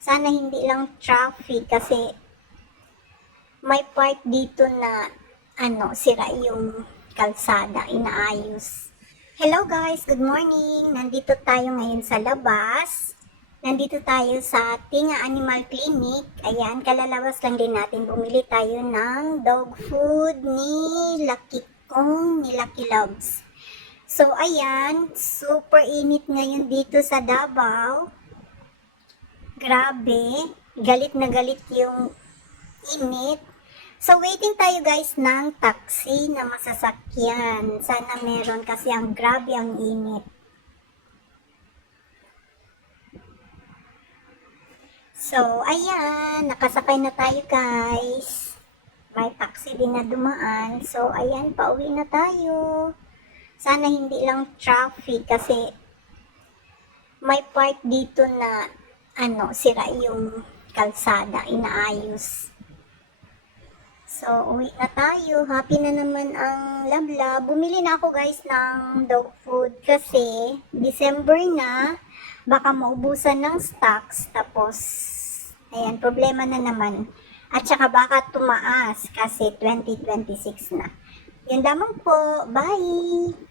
Sana hindi lang traffic kasi may part dito na sira yung kalsada, inaayos. Hello guys, good morning. Nandito tayo ngayon sa labas. Nandito tayo sa Tinga Animal Clinic. Ayan, kalalabas lang din natin. Bumili tayo ng dog food ni Lucky Kong, ni Lucky Loves. So ayan, super init ngayon dito sa Davao. Grabe, galit na galit yung init. So, waiting tayo guys ng taxi na masasakyan. Sana meron kasi ang grabe ang init. So, ayan, nakasakay na tayo guys. May taxi din na dumaan. So, ayan, pauwi na tayo. Sana hindi lang traffic kasi may part dito na sira yung kalsada, inaayos. So, uwi na tayo. Happy na naman ang Lablab. Bumili na ako guys ng dog food kasi December na. Baka maubusan ng stocks. Tapos, ayan, problema na naman. At saka baka tumaas kasi 2026 na. Yun lamang po. Bye!